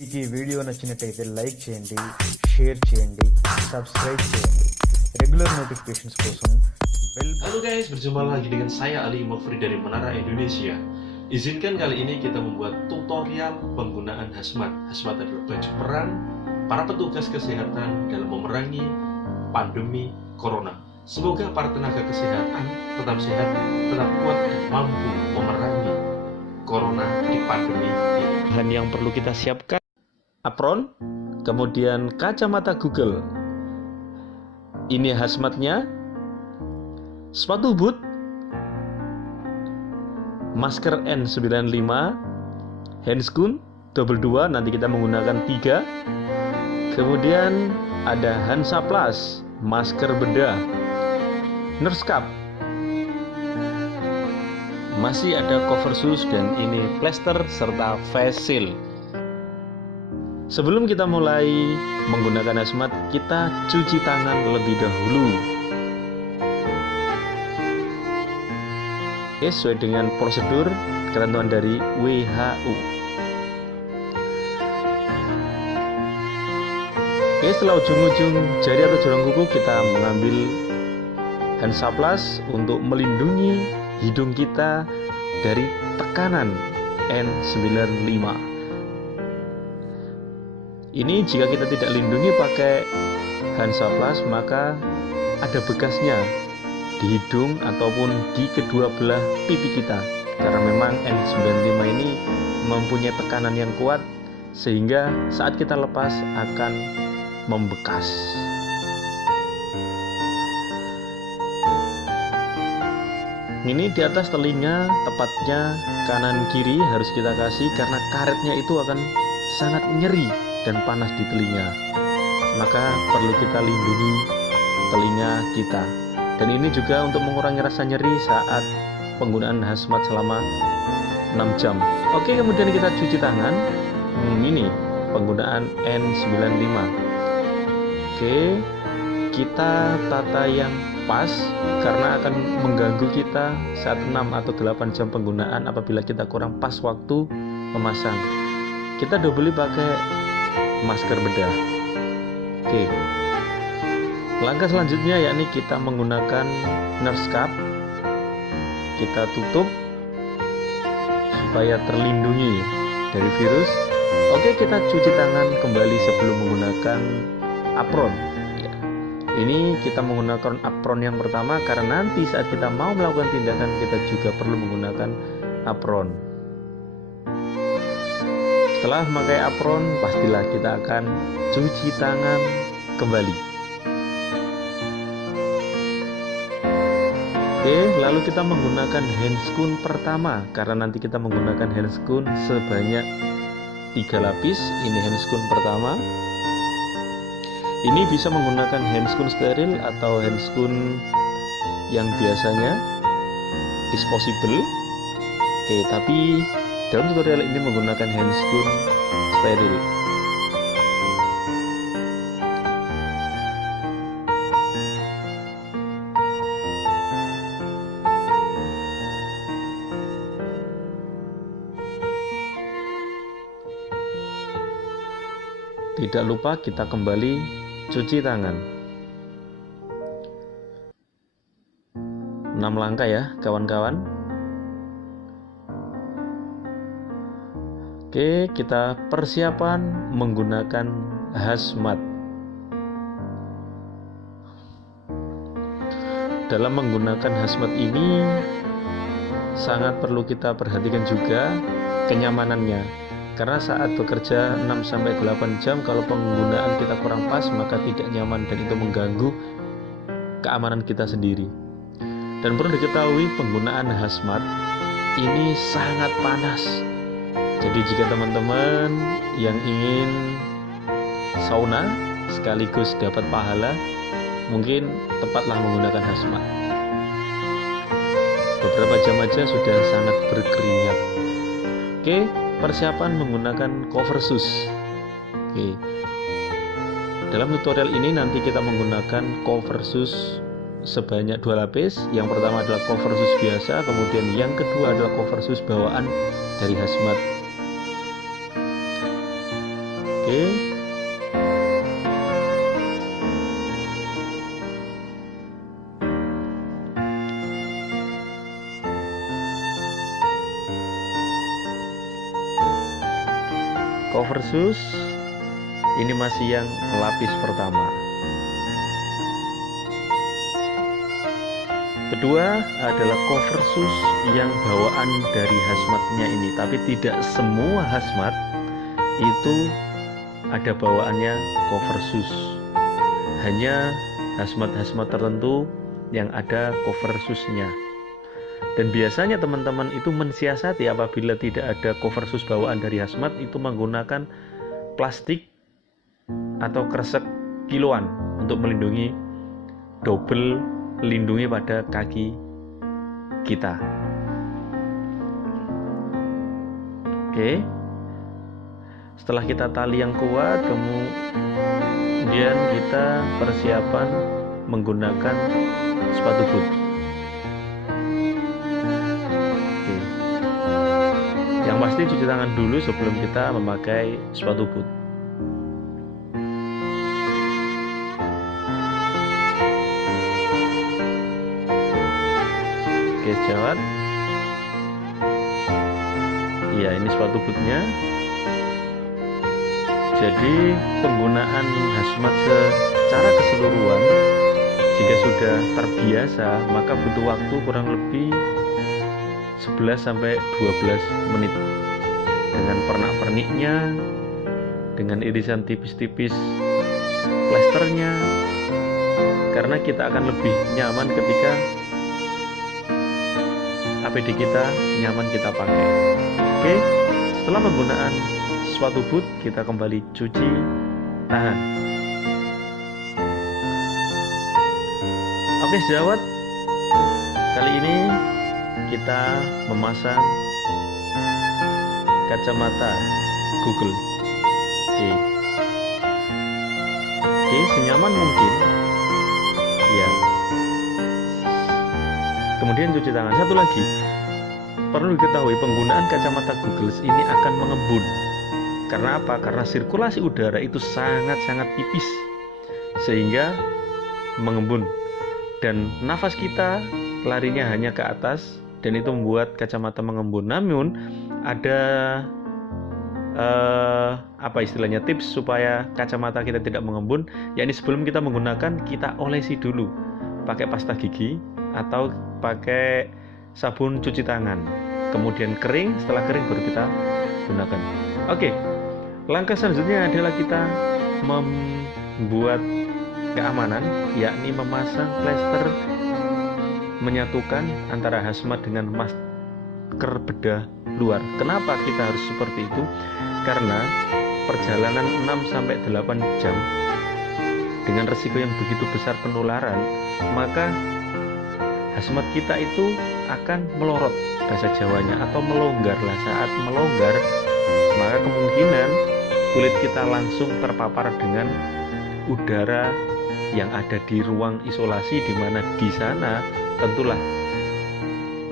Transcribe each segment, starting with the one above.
మీకు ఈ వీడియో నచ్చినట్టయితే లైక్ చేయండి, షేర్ చేయండి, సబ్స్క్రైబ్ చేయండి. రెగ్యులర్ నోటిఫికేషన్స్ కోసం bell. Halo guys, berjumpa lagi dengan saya Ali Mofri dari Menara Indonesia. Izinkan kali ini kita membuat tutorial penggunaan hazmat. Hazmat adalah baju perang para petugas kesehatan dalam memerangi pandemi corona. Semoga para tenaga kesehatan tetap sehat, tetap kuat dan mampu memerangi corona di pandemi ini. Bahan yang perlu kita siapkan: apron, kemudian kacamata Google. Ini hazmatnya. Sepatu boot, masker N95, handscoon double 2, nanti kita menggunakan 3. Kemudian ada Hansaplast, masker bedah, nurse cap, masih ada cover shoes, dan ini plester serta face shield. Sebelum kita mulai menggunakan hazmat, kita cuci tangan lebih dahulu. Oke, sesuai dengan prosedur ketentuan dari WHO. Oke, setelah ujung-ujung jari atau jarang kuku kita mengambil Hansaplast untuk melindungi hidung kita dari tekanan N95. Ini jika kita tidak lindungi pakai Hansaplast, maka ada bekasnya di hidung ataupun di kedua belah pipi kita, karena memang N95 ini mempunyai tekanan yang kuat sehingga saat kita lepas akan membekas. Ini di atas telinga, tepatnya kanan kiri harus kita kasih karena karetnya itu akan sangat nyeri dan panas di telinga, maka perlu kita lindungi telinga kita. Dan ini juga untuk mengurangi rasa nyeri saat penggunaan hazmat selama 6 jam. Oke, kemudian kita cuci tangan. Ini penggunaan N95. Oke, kita tata yang pas karena akan mengganggu kita saat 6 atau 8 jam penggunaan apabila kita kurang pas waktu memasang. Kita dobeli pakai masker bedah. Oke. Langkah selanjutnya yakni kita menggunakan nurse cap. Kita tutup supaya terlindungi dari virus. Oke, kita cuci tangan kembali sebelum menggunakan apron. Ya. Ini kita menggunakan apron yang pertama karena nanti saat kita mau melakukan tindakan kita juga perlu menggunakan apron. Setelah memakai apron, pastilah kita akan cuci tangan kembali. Oke, lalu kita menggunakan handscoon pertama karena nanti kita menggunakan handscoon sebanyak 3 lapis. Ini handscoon pertama. Ini bisa menggunakan handscoon steril atau handscoon yang biasanya disposable. Oke, tapi dalam tutorial ini menggunakan handscoon steril. Tidak lupa kita kembali cuci tangan. 6 langkah ya kawan-kawan. Oke, kita persiapan menggunakan hazmat. Dalam menggunakan hazmat ini sangat perlu kita perhatikan juga kenyamanannya. Karena saat bekerja 6-8 jam kalau penggunaan kita kurang pas maka tidak nyaman dan itu mengganggu keamanan kita sendiri. Dan perlu diketahui penggunaan hazmat ini sangat panas. Jadi jika teman-teman yang ingin sauna sekaligus dapat pahala, mungkin tepatlah menggunakan hazmat. Beberapa jam aja sudah sangat berkeringat. Oke, persiapan menggunakan cover shoes. Oke. Dalam tutorial ini nanti kita menggunakan cover shoes sebanyak 2 lapis. Yang pertama adalah cover shoes biasa, kemudian yang kedua adalah cover shoes bawaan dari hazmat. Oke. Cover shoes ini masih yang lapis pertama. Kedua adalah cover shoes yang bawaan dari hazmatnya ini, tapi tidak semua hazmat itu ada bawaannya cover shoes. Hanya hazmat-hazmat tertentu yang ada cover shoes-nya. Dan biasanya teman-teman itu mensiasati apabila tidak ada cover shoes bawaan dari hazmat itu menggunakan plastik atau kresek kiloan untuk melindungi, double lindungi pada kaki kita. Oke. Setelah kita tali yang kuat, kemudian kita persiapan menggunakan sepatu boot. Yang pasti cuci tangan dulu sebelum kita memakai sepatu boot. Oke, jawab. Ya, ini sepatu bootnya. Jadi penggunaan hazmat secara keseluruhan jika sudah terbiasa maka butuh waktu kurang lebih 11 sampai 12 menit dengan pernak-perniknya, dengan irisan tipis-tipis plesternya, karena kita akan lebih nyaman ketika APD kita nyaman kita pakai. Oke, setelah penggunaan sepatu boot kita kembali cuci tangan. Oke sejawat, kali ini kita memasang kacamata Google. Oke, senyaman mungkin ya. Kemudian cuci tangan. Satu lagi perlu diketahui, penggunaan kacamata Google ini akan mengembun. Karena apa? Karena sirkulasi udara itu sangat-sangat tipis sehingga mengembun, dan nafas kita larinya hanya ke atas dan itu membuat kacamata mengembun. Namun ada apa istilahnya, tips supaya kacamata kita tidak mengembun, yakni sebelum kita menggunakan kita olesi dulu pakai pasta gigi atau pakai sabun cuci tangan, kemudian kering, setelah kering baru kita gunakan. Oke, langkah selanjutnya adalah kita membuat keamanan, yakni memasang plester menyatukan antara hazmat dengan masker bedah luar. Kenapa kita harus seperti itu? Karena perjalanan 6-8 jam dengan resiko yang begitu besar penularan, maka hazmat kita itu akan melorot bahasa Jawanya atau melonggar. Lah saat melonggar maka kemungkinan kulit kita langsung terpapar dengan udara yang ada di ruang isolasi, di mana di sana tentulah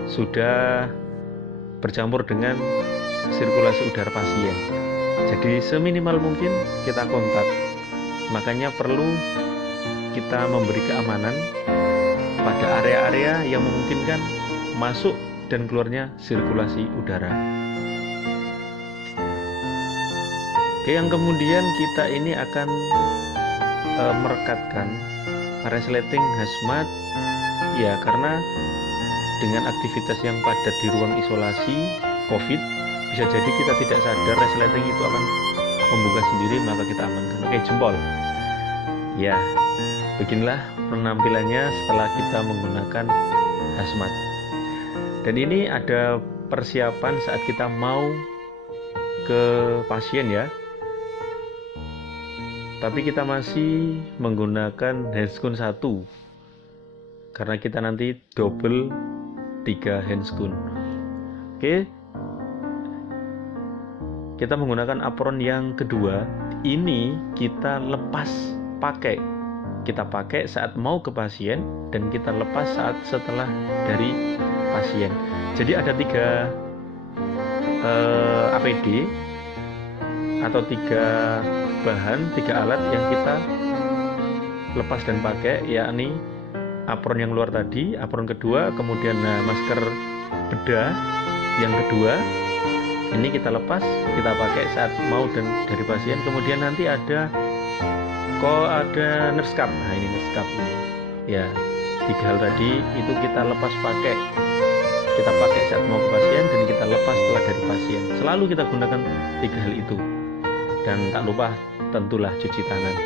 sudah bercampur dengan sirkulasi udara pasien. Jadi seminimal mungkin kita kontak. Makanya perlu kita memberi keamanan pada area-area yang memungkinkan masuk dan keluarnya sirkulasi udara. Oke, yang kemudian kita ini akan merekatkan resleting hazmat ya, karena dengan aktivitas yang padat di ruang isolasi COVID bisa jadi kita tidak sadar resleting itu akan membuka sendiri, maka kita amankan. Oke, jempol ya, beginilah penampilannya setelah kita menggunakan hazmat. Dan ini ada persiapan saat kita mau ke pasien ya, tapi kita masih menggunakan handscoon 1 karena kita nanti double 3 handscoon. Oke, kita menggunakan apron yang kedua. Ini kita lepas pakai, kita pakai saat mau ke pasien dan kita lepas saat setelah dari pasien. Jadi ada 3 APD atau 3 bahan, 3 alat yang kita lepas dan pakai, yakni apron yang luar tadi, apron kedua, kemudian masker bedah yang kedua. Ini kita lepas, kita pakai saat mau dan dari pasien. Kemudian nanti ada nurse cap. Nah, ini nurse cap ini. Ya, 3 hal tadi itu kita lepas pakai. Kita pakai saat mau ke pasien dan kita lepas setelah dari pasien. Selalu kita gunakan 3 hal itu. Dan tak lupa tentulah cuci tangan.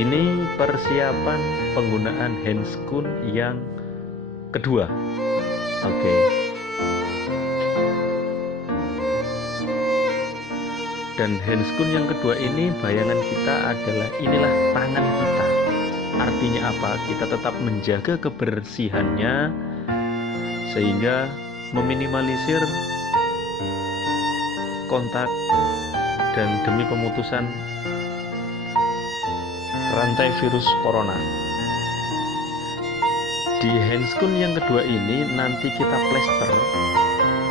Ini persiapan penggunaan handscoon yang kedua. Oke. Dan handscoon yang kedua ini, bayangan kita adalah inilah tangan kita. Artinya apa? Kita tetap menjaga kebersihannya sehingga meminimalisir kontak dan demi pemutusan rantai virus corona. Di handscoon yang kedua ini nanti kita plester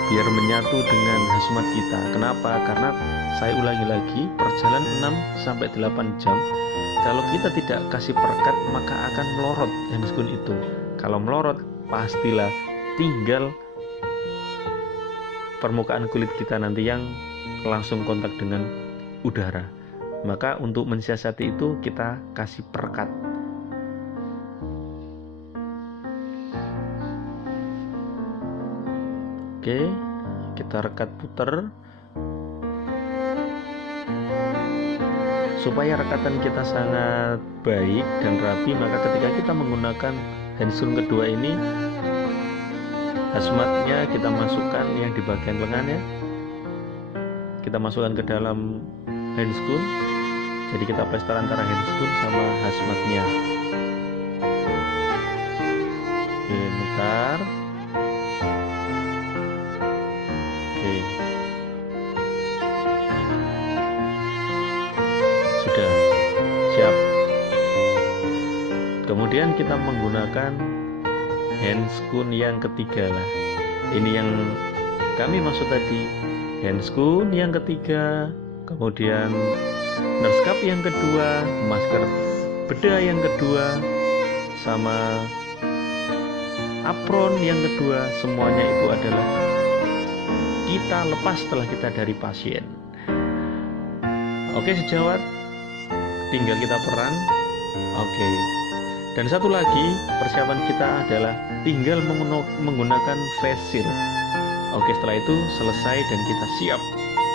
biar menyatu dengan hazmat kita. Kenapa? Karena saya ulangi lagi, perjalanan 6-8 jam. Kalau kita tidak kasih perekat, maka akan melorot handscoon itu. Kalau melorot, pastilah tinggal permukaan kulit kita nanti yang langsung kontak dengan udara. Maka untuk mensiasati itu kita kasih perekat. Oke, kita rekat puter supaya rekatan kita sangat baik dan rapi. Maka ketika kita menggunakan handscoon kedua ini, hazmatnya kita masukkan yang di bagian lengannya, kita masukkan ke dalam handscoon. Jadi kita plester antara handscoon sama hazmatnya. Oke, bentar. Oke, sudah siap. Kemudian kita menggunakan handscoon yang ketiga lah. Ini yang kami maksud tadi, handscoon yang ketiga, kemudian nurse cap yang kedua, masker bedah yang kedua, sama apron yang kedua. Semuanya itu adalah kita lepas setelah kita dari pasien. Oke sejawat, tinggal kita perang. Oke. Dan satu lagi persiapan kita adalah tinggal menggunakan face shield. Oke, setelah itu selesai dan kita siap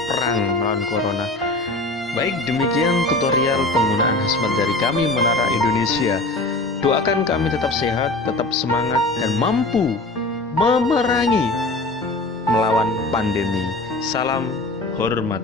perang melawan corona. Baik, demikian tutorial penggunaan hazmat dari kami Menara Indonesia. Doakan kami tetap sehat, tetap semangat, dan mampu memerangi melawan pandemi. Salam hormat.